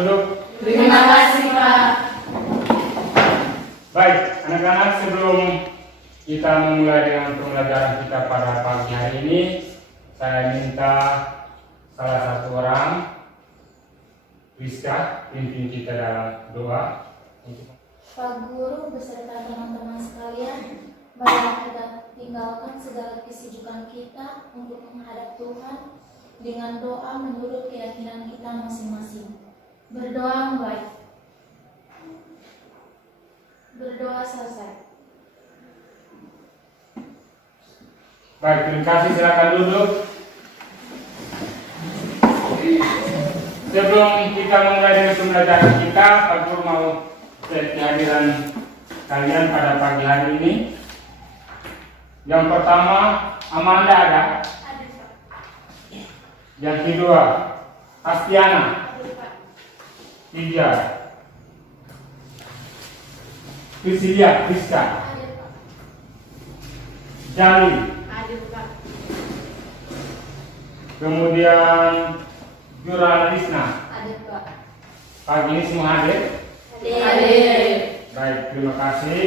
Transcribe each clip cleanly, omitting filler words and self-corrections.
duduk. Terima kasih, Pak. Baik, anak-anak, sebelum kita memulai dengan pembelajaran kita pada pagi hari ini, saya minta salah satu orang, Rizka, pimpin kita dalam doa. Pak Guru beserta teman-teman sekalian, marilah kita tinggalkan segala kesibukan kita untuk menghadap Tuhan dengan doa menurut keyakinan kita masing-masing. Berdoa mulai. Berdoa selesai. Baik, terima kasih. Silakan duduk. Sebelum kita memulai dengan pembelajaran kita, Pak Guru mau cek kehadiran kalian pada pagi hari ini. Yang pertama, Amanda ada? Ada, Pak. Yang kedua, Astiana. Ada, Pak. Tiga, Priscilia, Rizka. Ada, Pak. Jali. Ada, Pak. Kemudian Juralisna. Ada, Pak. Pagi ini semua hadir? Hadir. Baik, terima kasih.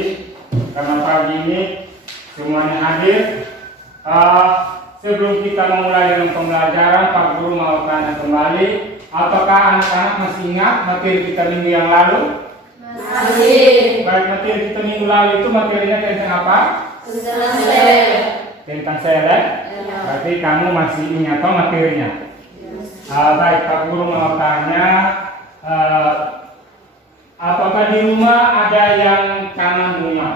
Karena pagi ini semuanya hadir. Sebelum kita memulai dengan pembelajaran, Pak Guru mau tanya kembali, apakah anak-anak masih ingat materi kita minggu yang lalu? Masih. Baik, materi kita minggu lalu itu materinya tentang apa? Selesai. Tentang selen. Ya. Berarti kamu masih ingat toh materinya? Baik, Pak Guru mau tanya, apakah di rumah ada yang tanam bunga?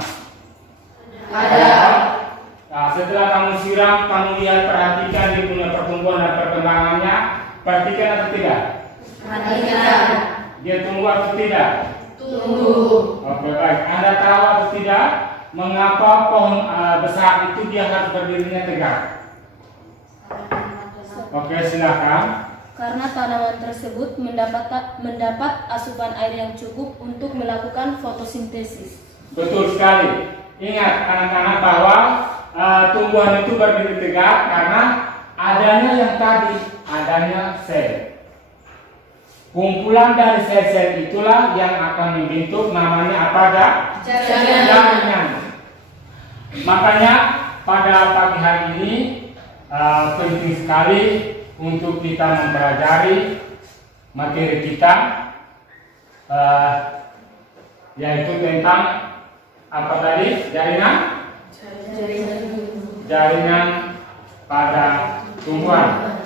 Ada. Nah, setelah kamu siram, kamu lihat, perhatikan dia punya pertumbuhan dan perkembangannya, perhatikan atau tidak? Perhatikan. Dia tumbuh atau tidak? Tunggu. Oke, baik. Anda tahu atau tidak mengapa pohon besar itu dia harus berdirinya tegak? Oke, silakan. Karena tanaman tersebut mendapat asupan air yang cukup untuk melakukan fotosintesis. Betul sekali. Ingat anak-anak bahwa tumbuhan itu berdiri tegak karena adanya yang tadi, adanya sel. Kumpulan dari sel-sel itulah yang akan membentuk namanya apa dah? Jaringan. Makanya pada pagi hari ini penting sekali untuk kita mempelajari materi kita, yaitu tentang apa tadi? Jaringan pada tumbuhan.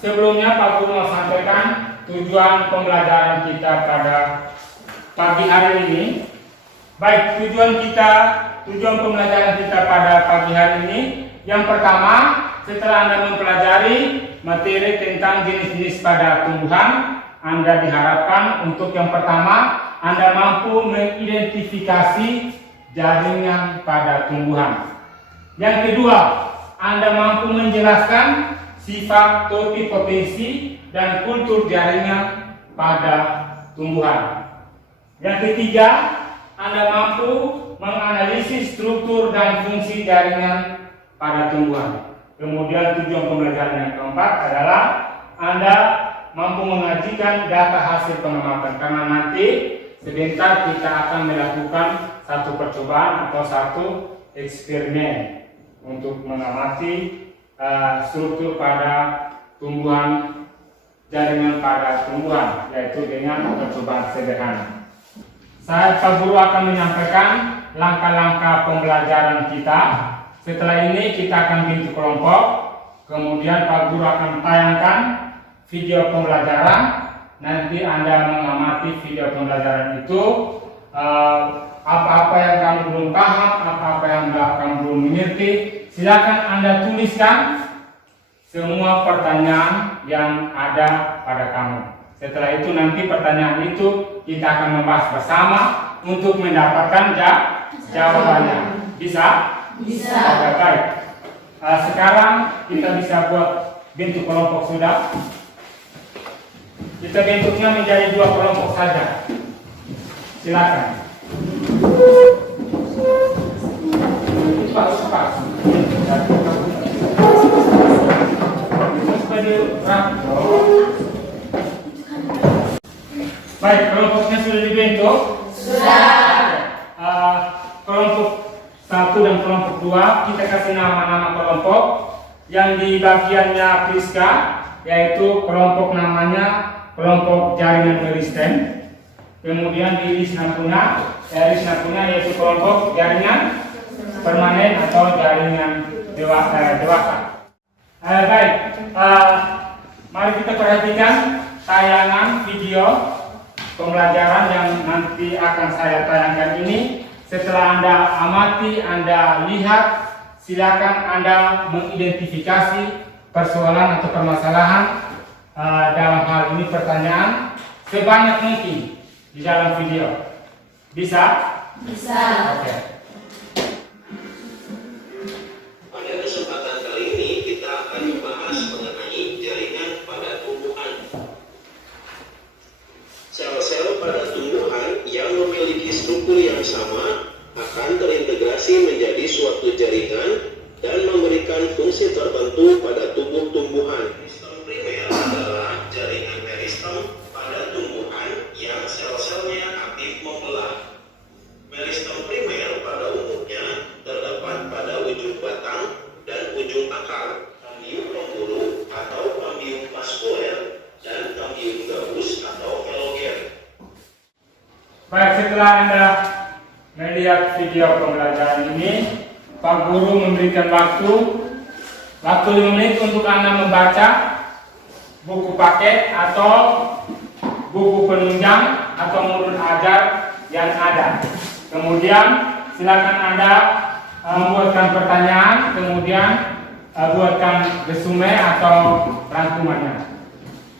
Sebelumnya Pak Guru mau sampaikan tujuan pembelajaran kita pada pagi hari ini. Baik, tujuan pembelajaran kita pada pagi hari ini. Yang pertama, setelah Anda mempelajari materi tentang jenis-jenis pada tumbuhan, Anda diharapkan untuk yang pertama, Anda mampu mengidentifikasi jaringan pada tumbuhan. Yang kedua, Anda mampu menjelaskan sifat totipotensi dan kultur jaringan pada tumbuhan. Yang ketiga, Anda mampu menganalisis struktur dan fungsi jaringan pada tumbuhan. Kemudian tujuan pembelajaran yang keempat adalah Anda mampu mengajikan data hasil pengamatan, karena nanti sebentar kita akan melakukan satu percobaan atau satu eksperimen untuk mengamati struktur pada tumbuhan, jaringan pada tumbuhan, yaitu dengan percobaan sederhana. Saya Pak Guru akan menyampaikan langkah-langkah pembelajaran kita. Setelah ini kita akan bentuk kelompok, kemudian Pak Guru akan tayangkan video pembelajaran. Nanti Anda mengamati video pembelajaran itu, apa-apa yang kamu belum paham, apa-apa yang kamu belum mengerti, silakan Anda tuliskan semua pertanyaan yang ada pada kamu. Setelah itu nanti pertanyaan itu kita akan membahas bersama untuk mendapatkan jawabannya. Bisa? Bisa. Oke, baik. Sekarang kita bisa buat bentuk kelompok sudah. Kita bentuknya menjadi 2 kelompok saja. Silakan. Cepat. Supaya Baik, kelompoknya sudah dibentuk? Sudah. Kelompok 1 dan kelompok 2 kita kasih nama-nama kelompok. Yang di bagiannya Priska yaitu kelompok namanya kelompok jaringan meristem. Kemudian di Risna Puna yaitu kelompok jaringan permanen atau jaringan dewasa. Baik, mari kita perhatikan tayangan video pembelajaran yang nanti akan saya tayangkan ini. Setelah Anda amati, Anda lihat, silakan Anda mengidentifikasi persoalan atau permasalahan dalam hal ini pertanyaan sebanyak mungkin di dalam video. Bisa? Bisa. Oke. Pada kesempatan kali ini kita akan membahas mengenai jaringan pada tumbuhan. Sel-sel pada tumbuhan yang memiliki struktur yang sama akan terintegrasi menjadi suatu jaringan dan memberikan fungsi tertentu pada tubuh tumbuhan. Meristem primer adalah jaringan meristem pada tumbuhan yang sel-selnya aktif membelah. Meristem primer pada umumnya terdapat pada ujung batang dan ujung akar, kambium pemburu atau kambium vaskuler, dan kambium gabus atau veloger. Baik, setelah Anda melihat video pembelajaran ini, Pak Guru memberikan waktu 5 menit untuk Anda membaca buku paket atau buku penunjang atau modul ajar yang ada. Kemudian silakan Anda membuatkan pertanyaan, kemudian buatkan resume atau rangkumannya.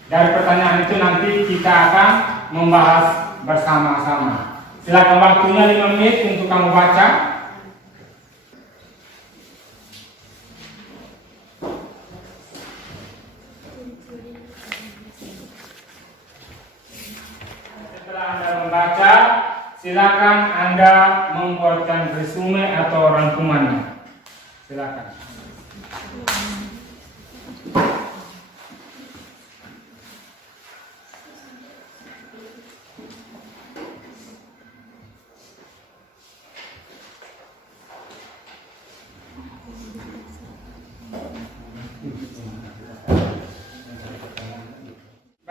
Dari pertanyaan itu nanti kita akan membahas bersama-sama. Silakan waktunya 5 menit untuk kamu baca. Setelah Anda membaca, silakan Anda membuatkan resume atau rangkumannya. Silakan.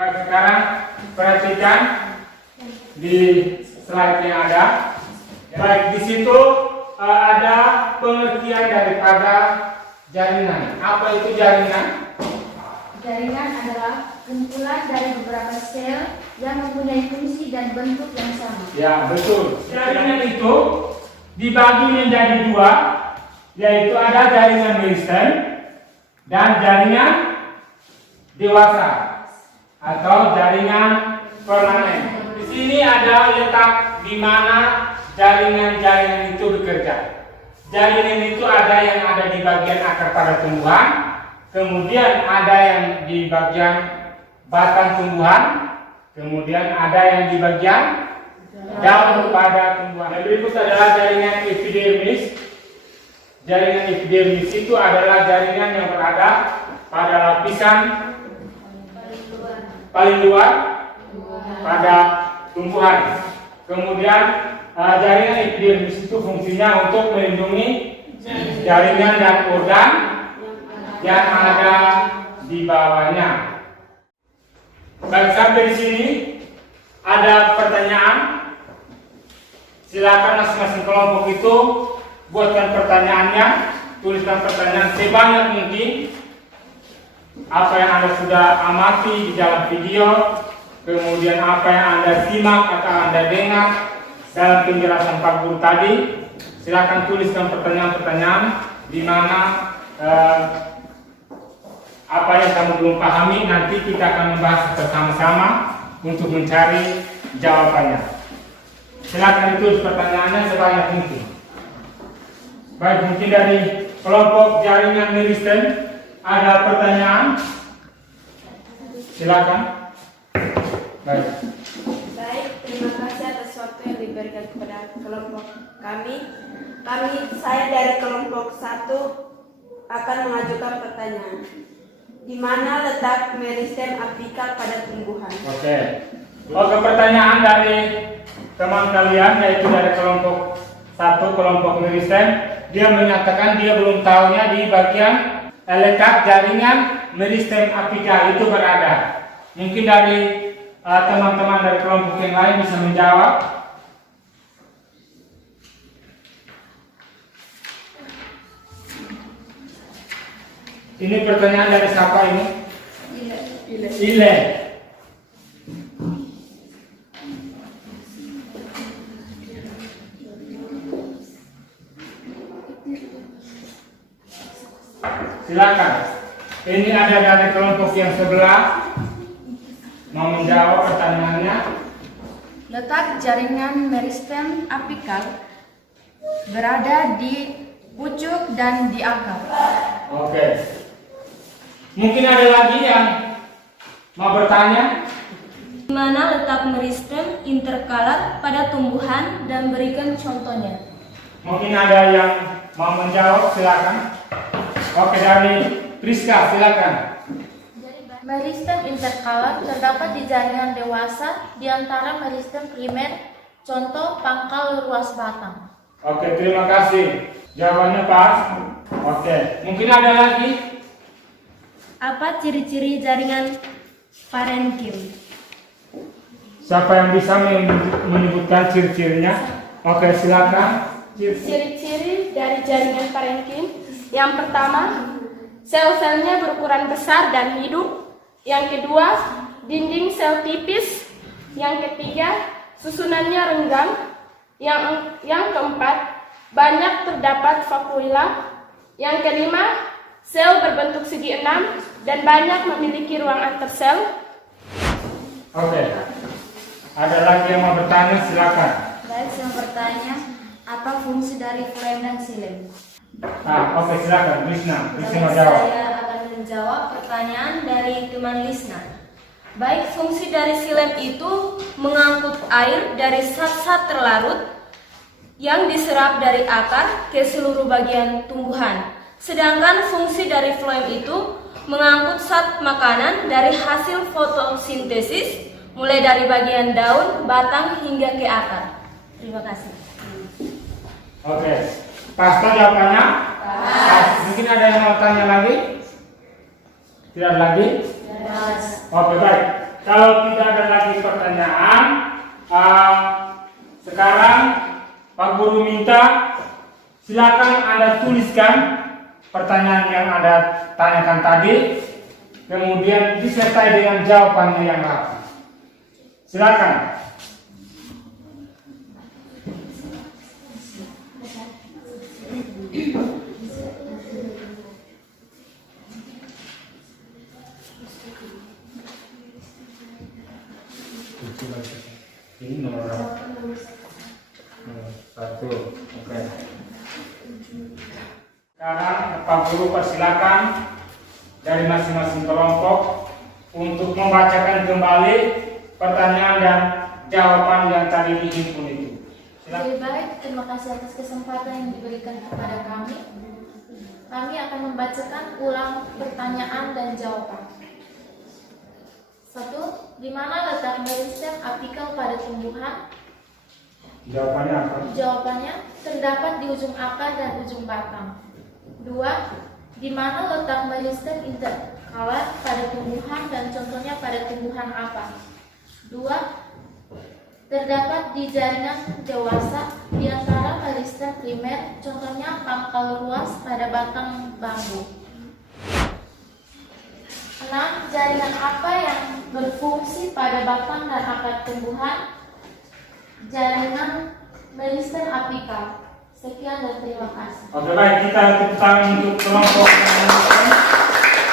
Baik, sekarang perhatikan di slide yang ada. Baik, di situ ada pengertian daripada jaringan. Apa itu jaringan? Jaringan adalah kumpulan dari beberapa sel yang mempunyai fungsi dan bentuk yang sama. Ya, betul. Jaringan itu dibagi menjadi 2, yaitu ada jaringan meristem dan jaringan dewasa atau jaringan permanen. Di sini ada letak di mana jaringan-jaringan itu bekerja. Jaringan itu ada yang ada di bagian akar pada tumbuhan, kemudian ada yang di bagian batang tumbuhan, kemudian ada yang di bagian daun pada tumbuhan. Yang berikut adalah jaringan epidermis. Jaringan epidermis itu adalah jaringan yang berada pada lapisan paling luar pada tumbuhan. Kemudian jaringan epidermis itu fungsinya untuk melindungi jaringan dan organ yang ada di bawahnya. Baik, sampai di sini ada pertanyaan. Silakan masing-masing kelompok itu buatkan pertanyaannya, tuliskan pertanyaan sebanyak mungkin. Apa yang Anda sudah amati di dalam video, kemudian apa yang Anda simak atau Anda dengar dalam penjelasan Pak Guru tadi, silakan tuliskan pertanyaan-pertanyaan di mana apa yang kamu belum pahami. Nanti kita akan membahas bersama-sama untuk mencari jawabannya. Silakan ditulis pertanyaannya sebanyak mungkin. Baik, mungkin dari kelompok jaringan meristem ada pertanyaan? Silakan. Baik. Baik, terima kasih atas waktu yang diberikan kepada kelompok kami. Saya dari kelompok 1 akan mengajukan pertanyaan. Di mana letak meristem apikal pada tumbuhan? Oke. Oke, pertanyaan dari teman kalian yaitu dari kelompok 1, kelompok meristem. Dia menyatakan dia belum tahunya di bagian letak jaringan meristem apikal itu berada. Mungkin dari teman-teman dari kelompok yang lain bisa menjawab. Ini pertanyaan dari siapa ini? Ile. Silakan. Ini ada dari kelompok yang sebelah mau menjawab pertanyaannya. Letak jaringan meristem apikal berada di pucuk dan di akar. Oke. Mungkin ada lagi yang mau bertanya? Di mana letak meristem interkalar pada tumbuhan dan berikan contohnya. Mungkin ada yang mau menjawab, silakan. Oke, dari Priska, silakan. Meristem interkalar terdapat di jaringan dewasa di antara meristem primer, contoh pangkal ruas batang. Oke, terima kasih. Jawabannya pas. Oke, mungkin ada lagi? Apa ciri-ciri jaringan parenkim? Siapa yang bisa menyebutkan ciri-cirinya? Oke, silakan. Ciri-ciri dari jaringan parenkim. Yang pertama, sel-selnya berukuran besar dan hidup. Yang kedua, dinding sel tipis. Yang ketiga, susunannya renggang. Yang keempat, banyak terdapat vakuola. Yang kelima, sel berbentuk segi 6 dan banyak memiliki ruang antar sel. Oke. Ada lagi yang mau bertanya, silakan. Baik, saya bertanya, apa fungsi dari flem dan silem? Oke, silakan, Lisna. Lisna mau Baik, jawab. saya akan menjawab pertanyaan dari teman Lisna. Baik, fungsi dari silem itu mengangkut air dari zat-zat terlarut yang diserap dari akar ke seluruh bagian tumbuhan. Sedangkan fungsi dari flem itu mengangkut zat makanan dari hasil fotosintesis, mulai dari bagian daun, batang, hingga ke akar. Terima kasih. Oke. Pas jawabannya? Pas. Mungkin ada yang mau tanya lagi? Tidak ada lagi? Oke, baik. Kalau tidak ada lagi pertanyaan, sekarang Pak Guru minta silakan Anda tuliskan pertanyaan yang Anda tanyakan tadi, kemudian disertai dengan jawabannya yang rapi. Silakan. Ini nomor berapa? Nomor 1. Oke. Sekarang Pak Guru persilakan dari masing-masing kelompok untuk membacakan kembali pertanyaan dan jawaban yang tadi dihimpun itu. Silakan. Lebih baik, terima kasih atas kesempatan yang diberikan kepada kami. Kami akan membacakan ulang pertanyaan dan jawaban. 1. Di mana letak meristem apikal pada tumbuhan? Jawabannya apa? Jawabannya terdapat di ujung akar dan ujung batang. 2. Di mana letak meristem interkalar pada tumbuhan dan contohnya pada tumbuhan apa? 2. Terdapat di jaringan dewasa di antara meristem primer, contohnya pangkal ruas pada batang bambu. 6. Jaringan apa yang berfungsi pada batang dan akar tumbuhan? Jaringan meristem apikal. Sekian dan terima kasih. Oke, baik, kita tepuk tangan untuk kelompok yang meristem.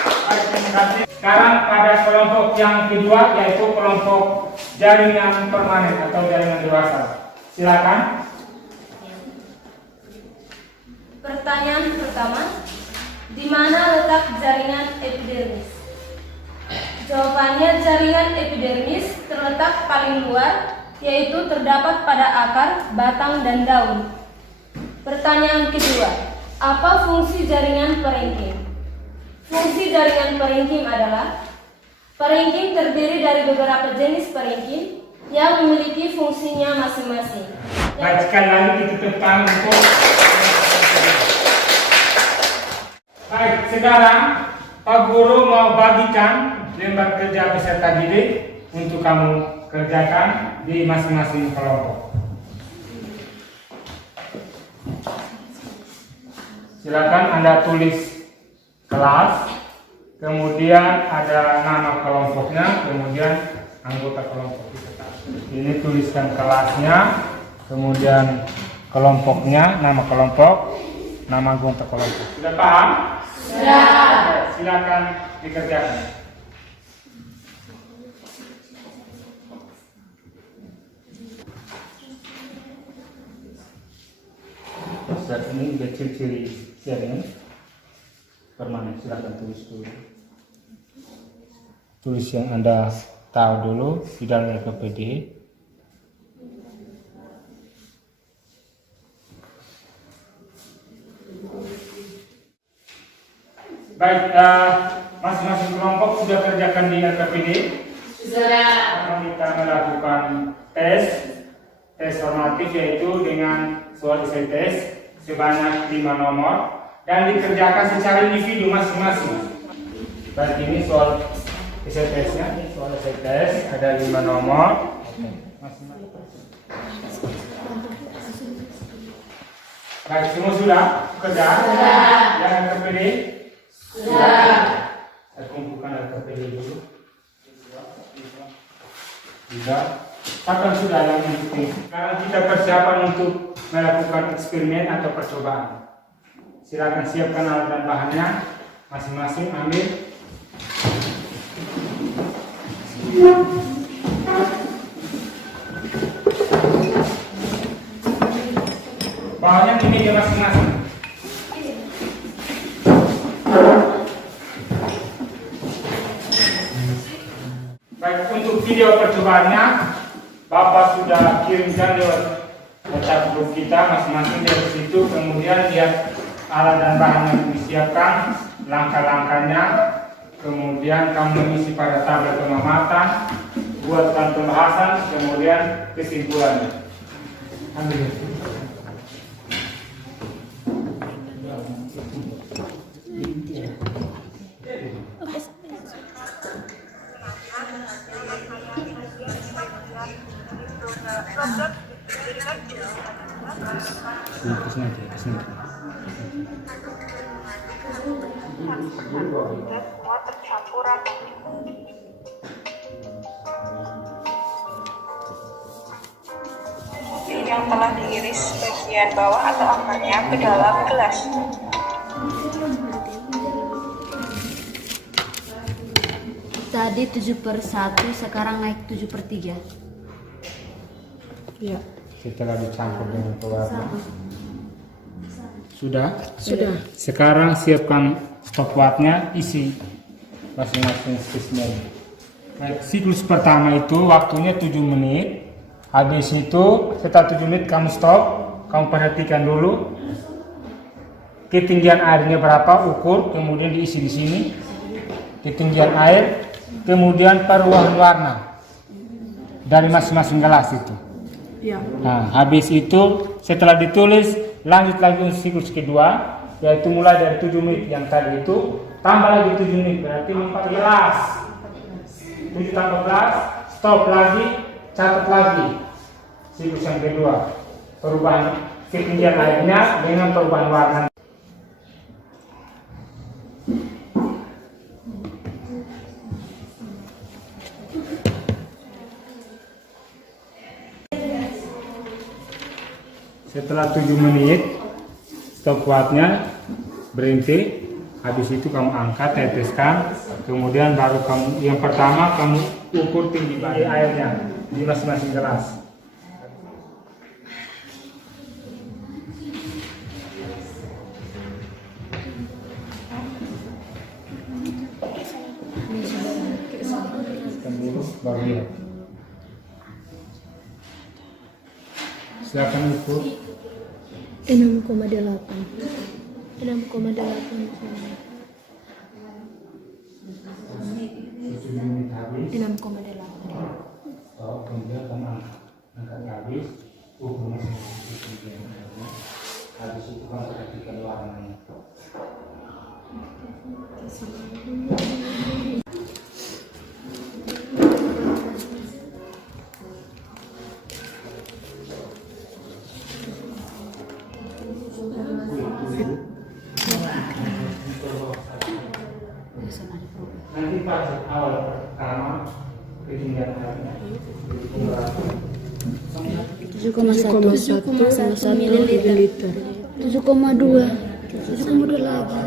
Baik, terima kasih. Sekarang pada kelompok yang kedua, yaitu kelompok jaringan permanen atau jaringan dewasa. Silakan. Pertanyaan pertama, di mana letak jaringan epidermis? Jawabannya, jaringan epidermis terletak paling luar, yaitu terdapat pada akar, batang, dan daun. Pertanyaan kedua, apa fungsi jaringan parenkim? Fungsi jaringan parenkim adalah parenkim terdiri dari beberapa jenis parenkim, yang memiliki fungsinya masing-masing. Baik, sekali lagi kita tepuk tangan untuk. Baik, sekarang Pak Guru mau bagikan lembar kerja peserta didik untuk kamu kerjakan di masing-masing kelompok. Silakan Anda tulis kelas, kemudian ada nama kelompoknya, kemudian anggota kelompok kita. Ini tuliskan kelasnya, kemudian kelompoknya, nama kelompok, nama anggota kelompok. Sudah paham? Sudah. Silakan dikerjakan. Saat ini udah ciri-ciri jaringan permanen, silakan tulis dulu. Tulis yang Anda tahu dulu di dalam LKPD. Baik, masing-masing kelompok sudah kerjakan di LKPD. Sudah. Kita melakukan tes formatif, yaitu dengan soal essay test sebanyak 5 nomor dan dikerjakan secara individu masing-masing. Baik, ini soal essay testnya, soal essay test ada 5 nomor. Baik, semua sudah kerja? Yang LKPD? Sudah. Saya kumpulkan LKPD dulu. Sudah. Akan sudah yang penting. Sekarang kita persiapan untuk melakukan eksperimen atau percobaan. Silakan siapkan alat dan bahannya masing-masing, ambil. Bahannya ini dia masing-masing. Baik, untuk video percobaannya Bapak sudah kirimkan lewat WhatsApp grup kita masing-masing dari situ. Kemudian lihat alat dan bahan yang disiapkan, langkah-langkahnya. Kemudian kamu mengisi pada tabel pengamatan, buatkan pembahasan, kemudian kesimpulannya. Ambil. Yang telah diiris bagian bawah atau akarnya ke dalam gelas. Tadi 7/1, sekarang naik 7/3. Iya. Setelah dicampur dengan pewarna. Sudah? Sudah. Sekarang siapkan stopwatchnya, isi masing-masing spesimen. Baik, siklus pertama itu waktunya 7 menit. Habis itu setelah 7 menit kamu stop, kamu perhatikan dulu ketinggian airnya berapa, ukur, kemudian diisi di sini. Ketinggian air, kemudian perubahan warna dari masing-masing gelas itu. Iya. Nah, habis itu setelah ditulis, lanjut lagi untuk siklus kedua, yaitu mulai dari 7 menit yang tadi itu, tambah lagi 7 menit, berarti 14. 7 tambah 14, stop lagi, catat lagi. Siklus yang kedua, perubahan ketinggian airnya dengan perubahan warna. Setelah 7 menit, stopwatchnya berhenti. Habis itu kamu angkat, teteskan, kemudian baru kamu yang pertama kamu ukur tinggi airnya di masing-masing gelas. Baru lihat. Silakan ukur. 6,8. 6,8. bawah, kemudian kamu angkat habis, ukur masing-masing ketinggian airnya. Habis itu kamu perhatikan warnanya. Nanti pas awal pertama ketinggian airnya 7,1 mililiter. 7,2 lagi.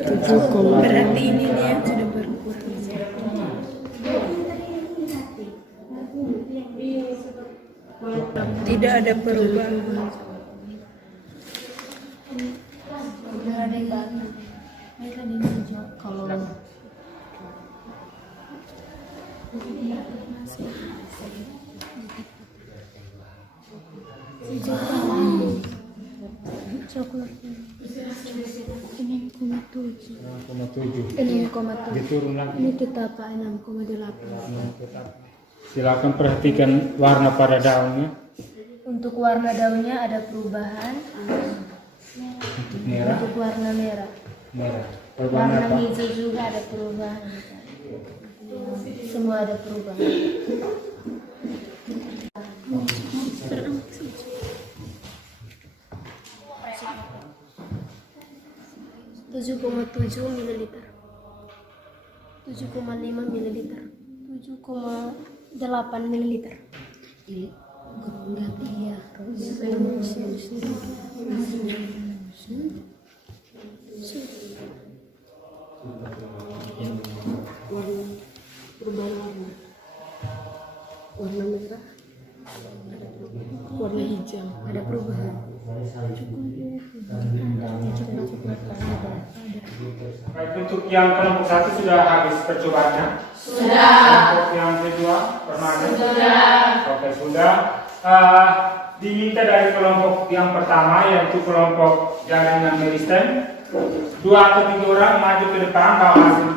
7, berarti ini dia sudah berkurang. Tidak ada perubahan. Kalau coklat ini 6,7 diturun lagi. ini tetap 6,8. Tetap. Silakan perhatikan warna pada daunnya. Untuk warna daunnya ada perubahan. Merah, Untuk warna merah. merah. Perubahan Warna apa? hijau juga ada perubahan. Semua ada perubahan. 7,7 mililiter, 7,5 mililiter, 7,8 mililiter. Enggak iya. Perubahan warna merah, warna hijau, ada perubahan. Baik, untuk yang kelompok 1 sudah habis percobaannya? Sudah. Kelompok yang kedua pernah? Sudah. Oke, sudah. Diminta dari kelompok yang pertama, yaitu kelompok jaringan meristem, 2 atau 3 orang maju ke depan bawa hasil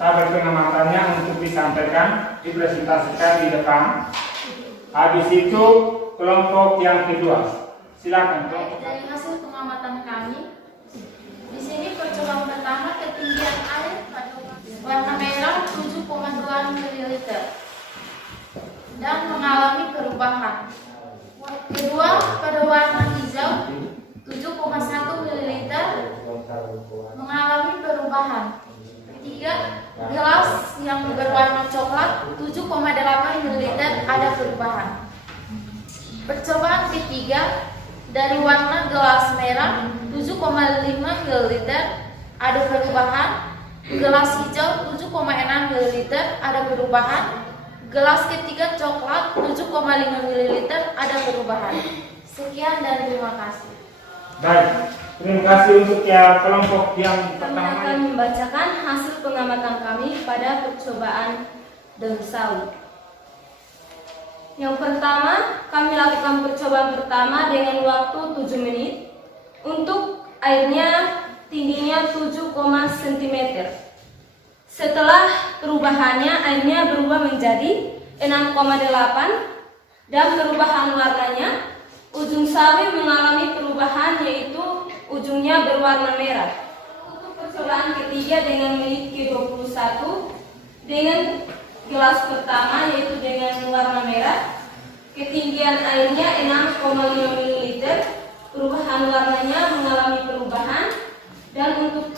tabel pengamatannya untuk disampaikan, dipresentasikan di depan. Habis itu kelompok yang kedua. Silakan. Baik, dari hasil pengamatan kami, di sini percobaan pertama ketinggian air pada warna merah 7,2 ml dan mengalami perubahan. Kedua, pada warna hijau 7,1 ml mengalami perubahan. Ketiga, gelas yang berwarna coklat 7,8 ml ada perubahan. Percobaan ketiga, dari warna gelas merah 7,5 ml ada perubahan. Gelas hijau 7,6 ml ada perubahan. Gelas ketiga coklat 7,5 ml ada perubahan. Sekian dan terima kasih. Baik, terima kasih untuk ya kelompok yang Kami pertama. akan membacakan hasil pengamatan kami pada percobaan daun sawi. Yang pertama, kami lakukan percobaan pertama dengan waktu 7 menit. Untuk airnya tingginya 7, cm. Setelah perubahannya, airnya berubah menjadi 6,8 dan perubahan warnanya, ujung sawi mengalami perubahan yaitu ujungnya berwarna merah. Untuk percobaan ketiga dengan menit ke-21 dengan gelas pertama yaitu dengan warna merah, ketinggian airnya 6,5 ml, perubahan warnanya mengalami perubahan, dan untuk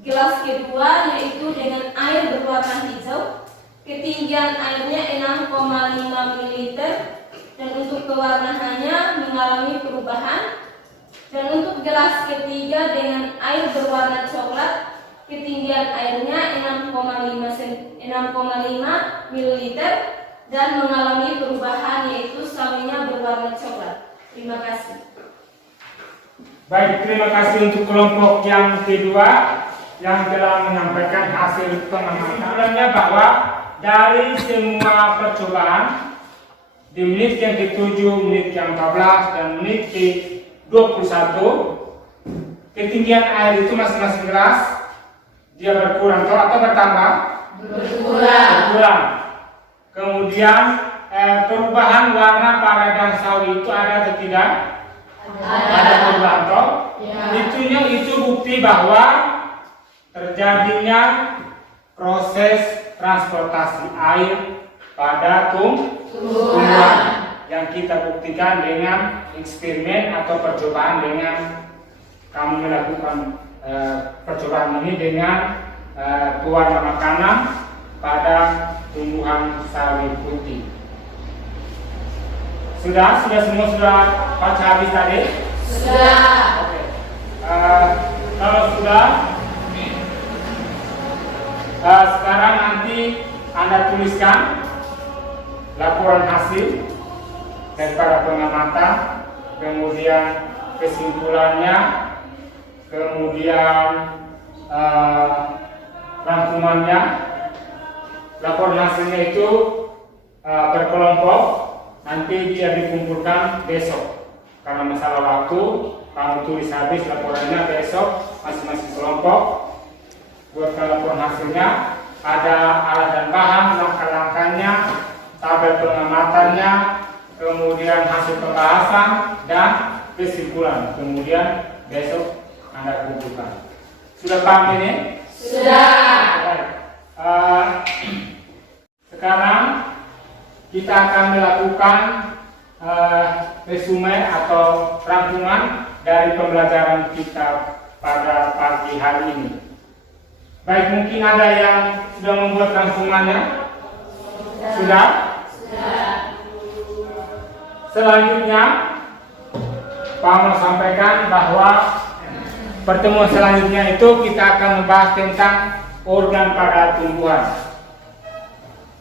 gelas kedua yaitu dengan air berwarna hijau, ketinggian airnya 6,5 ml, dan untuk kewarnaannya mengalami perubahan, dan untuk gelas ketiga dengan air berwarna coklat, ketinggian airnya 6,5 ml dan mengalami perubahan yaitu sawinya berwarna coklat. Terima kasih. Baik, terima kasih untuk kelompok yang kedua yang telah menyampaikan hasil pengamatan. Sebenarnya bahwa dari semua percobaan di menit yang ke-7, menit yang 14 dan menit ke-21, ketinggian air itu masing-masing gelas dia berkurang atau bertambah? Berkurang. Kemudian perubahan warna paradang sawi itu ada atau tidak? Ada perubahan toh? Itu bukti bahwa terjadinya proses transportasi air pada tumbuhan yang kita buktikan dengan eksperimen atau percobaan dengan kamu melakukan percobaan ini dengan pewarna makanan pada tumbuhan sawi putih. Sudah semua sudah baca habis tadi? Sudah. Oke. Kalau sudah, sekarang nanti Anda tuliskan laporan hasil daripada pengamatan, kemudian kesimpulannya, kemudian rangkumannya. Laporan hasilnya itu berkelompok, nanti dia dikumpulkan besok. Karena masalah waktu, kamu tulis habis laporannya besok masing-masing kelompok. Buatkan laporan hasilnya, ada alat dan bahan, langkah-langkahnya, tabel pengamatannya, kemudian hasil pembahasan dan kesimpulan. Kemudian besok Anda kumpulkan. Sudah paham ini? Sudah. Sekarang kita akan melakukan resume atau rangkuman dari pembelajaran kita pada pagi hari ini. Baik, mungkin ada yang sudah membuat rangkumannya? Sudah? Selanjutnya, Pak mau sampaikan bahwa pertemuan selanjutnya itu kita akan membahas tentang organ pada tumbuhan.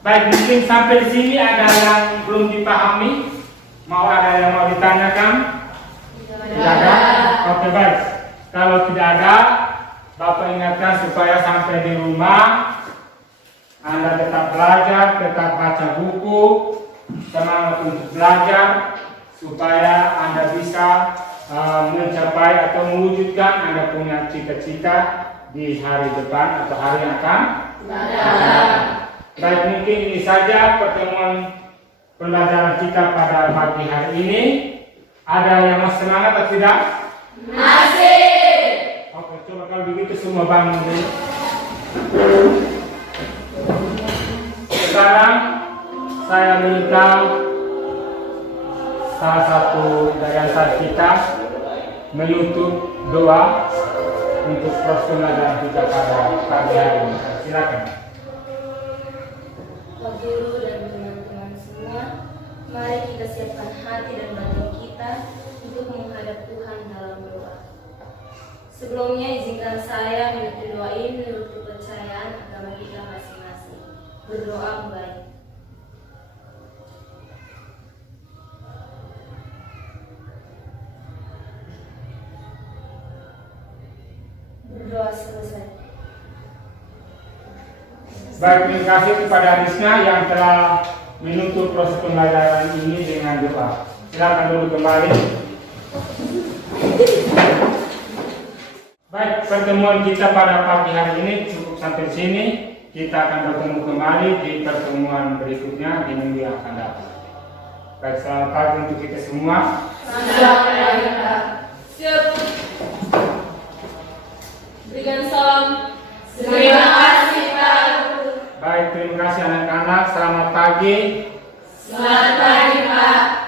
Baik, mungkin sampai di sini ada yang belum dipahami? Mau ada yang mau ditanyakan? Tidak ada? Oke, baik. Kalau tidak ada, Bapak ingatkan supaya sampai di rumah Anda tetap belajar, tetap baca buku, semangat untuk belajar, supaya Anda bisa mencapai atau mewujudkan Anda punya cita-cita di hari depan atau hari yang akan datang. Baik, mungkin ini saja pertemuan pembelajaran kita pada pagi hari ini. Ada yang masih semangat atau tidak? Masih. Oke, coba kalau begitu semua bangun dulu. Sekarang saya minta salah satu dari antara kita menutup doa untuk proses pembelajaran kita pada pagi hari ini. Silakan. Pak Guru dan teman-teman semua, mari kita siapkan hati dan batin kita untuk menghadap Tuhan dalam doa. Sebelumnya izinkan saya doain menurut kepercayaan agama kita masing-masing. Berdoa baik. Berdoa selesai. Baik, terima kasih kepada Rizna yang telah menutup proses pembelajaran ini dengan doa. Silakan dulu kembali. Baik, pertemuan kita pada pagi hari ini cukup sampai sini. Kita akan bertemu kembali di pertemuan berikutnya di minggu yang akan datang. Baik, selamat pagi untuk kita semua. Selamat pagi, Pak. Siap. Berikan salam. Terima kasih, Pak. Baik, terima kasih anak-anak. Selamat pagi. Selamat pagi, Pak.